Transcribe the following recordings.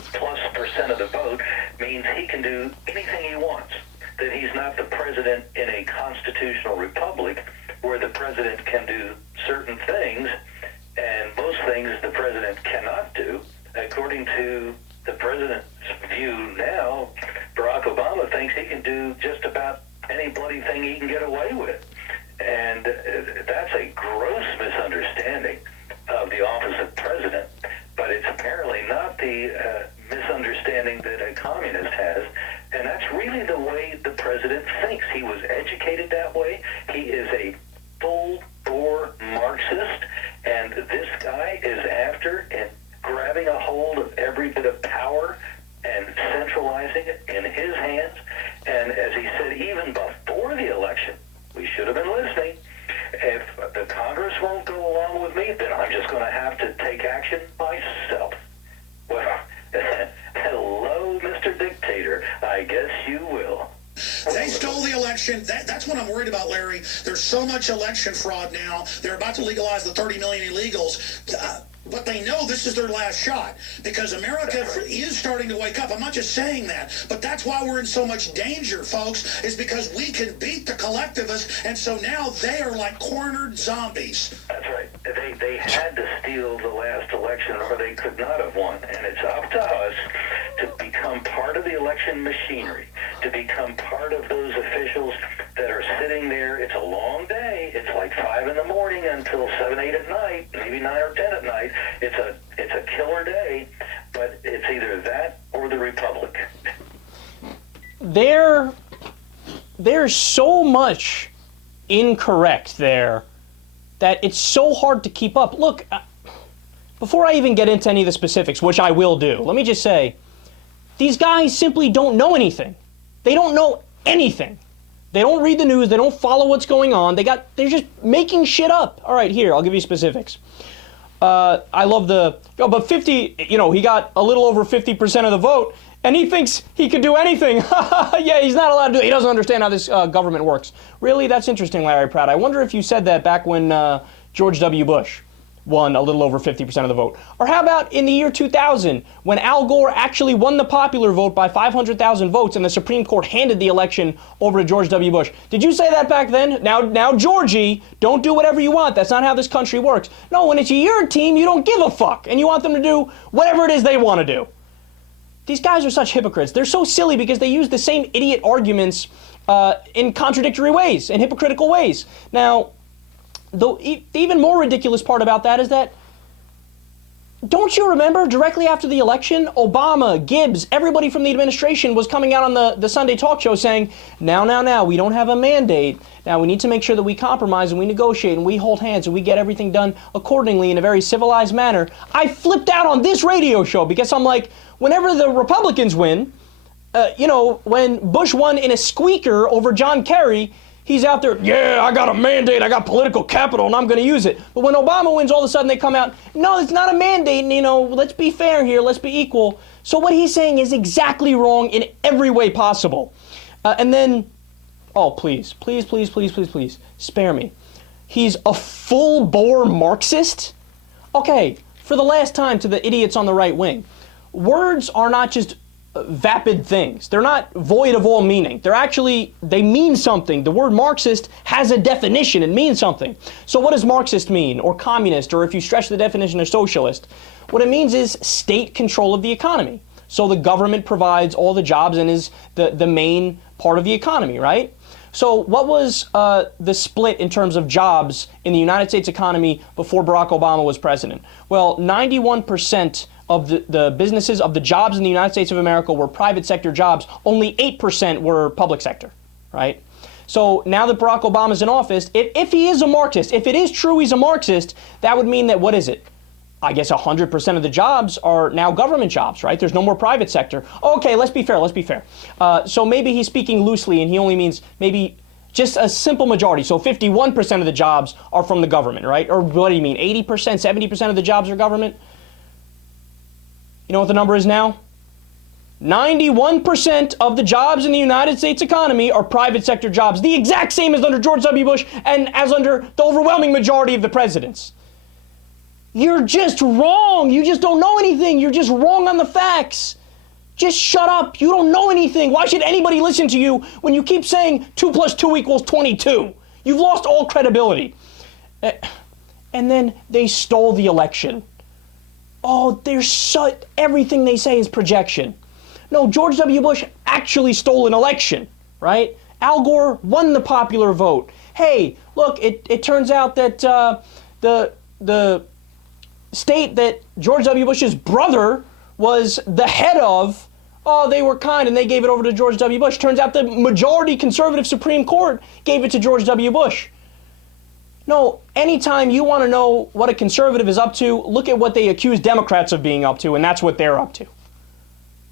99+% of the vote means he can do anything he wants. That he's not the president in a constitutional republic where the president can do certain things and most things the president cannot do. According to the president's view now, Barack Obama thinks he can do just about any bloody thing he can get away with. And that's a gross misunderstanding of the office of president, but it's apparently not the misunderstanding that a communist has, and that's really the way the president thinks. He was educated that way. He is a full-bore Marxist, and this guy is after and grabbing a hold of every bit of power and centralizing it in his hands. And as he said, even before the election, we should have been listening. If the Congress won't go along with me, then I'm just going to have to take action myself. Well, hello, Mr. Dictator. I guess you will. They stole the election. That's what I'm worried about, Larry. There's so much election fraud now. They're about to legalize the 30 million illegals. But they know this is their last shot because America is starting to wake up. I'm not just saying that, but that's why we're in so much danger, folks, is because we can beat the collectivists, and so now they are like cornered zombies. That's right. They had to steal the last election or they could not have won, and it's up to us to become part of the election machinery, to become part of those officials that are sitting there. It's a long day. It's like 5 in the morning until 7, 8 at night, maybe 9 or 10 at night. It's a killer day, but it's either that or the Republic. There's so much incorrect there that it's so hard to keep up. Look, before I even get into any of the specifics, which I will do, let me just say, these guys simply don't know anything. They don't know anything. They don't read the news. They don't follow what's going on. They're just making shit up. All right, here, I'll give you specifics. I love but 50, he got a little over 50% of the vote, and he thinks he could do anything. Yeah, he's not allowed to do it. He doesn't understand how this government works. Really? That's interesting, Larry Pratt. I wonder if you said that back when George W. Bush won a little over 50% of the vote. Or how about in the year 2000, when Al Gore actually won the popular vote by 500,000 votes and the Supreme Court handed the election over to George W. Bush? Did you say that back then? Now, Georgie, don't do whatever you want. That's not how this country works. No, when it's your team, you don't give a fuck, and you want them to do whatever it is they want to do. These guys are such hypocrites. They're so silly because they use the same idiot arguments in contradictory ways, in hypocritical ways. Now, the even more ridiculous part about that is that, don't you remember directly after the election, Obama, Gibbs, everybody from the administration was coming out on the Sunday talk show saying, now, we don't have a mandate. Now we need to make sure that we compromise and we negotiate and we hold hands and we get everything done accordingly in a very civilized manner. I flipped out on this radio show because I'm like, whenever the Republicans win, when Bush won in a squeaker over John Kerry, he's out there, yeah, I got a mandate, I got political capital, and I'm going to use it. But when Obama wins, all of a sudden they come out, no, it's not a mandate, and, let's be fair here, let's be equal. So what he's saying is exactly wrong in every way possible. And then, oh, please, spare me. He's a full-bore Marxist? Okay, for the last time to the idiots on the right wing, words are not just vapid things. They're not void of all meaning. They mean something. The word Marxist has a definition. It means something. So what does Marxist mean? Or communist? Or if you stretch the definition of socialist? What it means is state control of the economy. So the government provides all the jobs and is the main part of the economy, right? So what was the split in terms of jobs in the United States economy before Barack Obama was president? Well, 91% of the businesses, of the jobs in the United States of America were private sector jobs. Only 8% were public sector, right? So now that Barack Obama's in office, if he is a Marxist, if it is true he's a Marxist, that would mean that, what is it? I guess 100% of the jobs are now government jobs, right? There's no more private sector. Okay, let's be fair. So maybe he's speaking loosely and he only means maybe just a simple majority. So 51% of the jobs are from the government, right? Or what do you mean, 80%, 70% of the jobs are government? You know what the number is now? 91% of the jobs in the United States economy are private sector jobs. The exact same as under George W. Bush and as under the overwhelming majority of the presidents. You're just wrong. You just don't know anything. You're just wrong on the facts. Just shut up. You don't know anything. Why should anybody listen to you when you keep saying 2 + 2 = 22? You've lost all credibility. And then they stole the election. Oh, everything they say is projection. No, George W. Bush actually stole an election, right? Al Gore won the popular vote. Hey, look, it turns out that the state that George W. Bush's brother was the head of, they were kind and they gave it over to George W. Bush. Turns out the majority conservative Supreme Court gave it to George W. Bush. No, anytime you want to know what a conservative is up to, look at what they accuse Democrats of being up to, and that's what they're up to.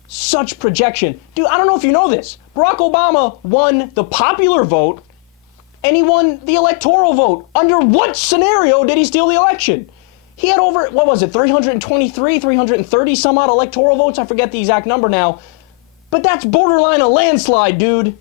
Such projection. Dude, I don't know if you know this. Barack Obama won the popular vote, and he won the electoral vote. Under what scenario did he steal the election? He had over, 323, 330 some odd electoral votes? I forget the exact number now. But that's borderline a landslide, dude.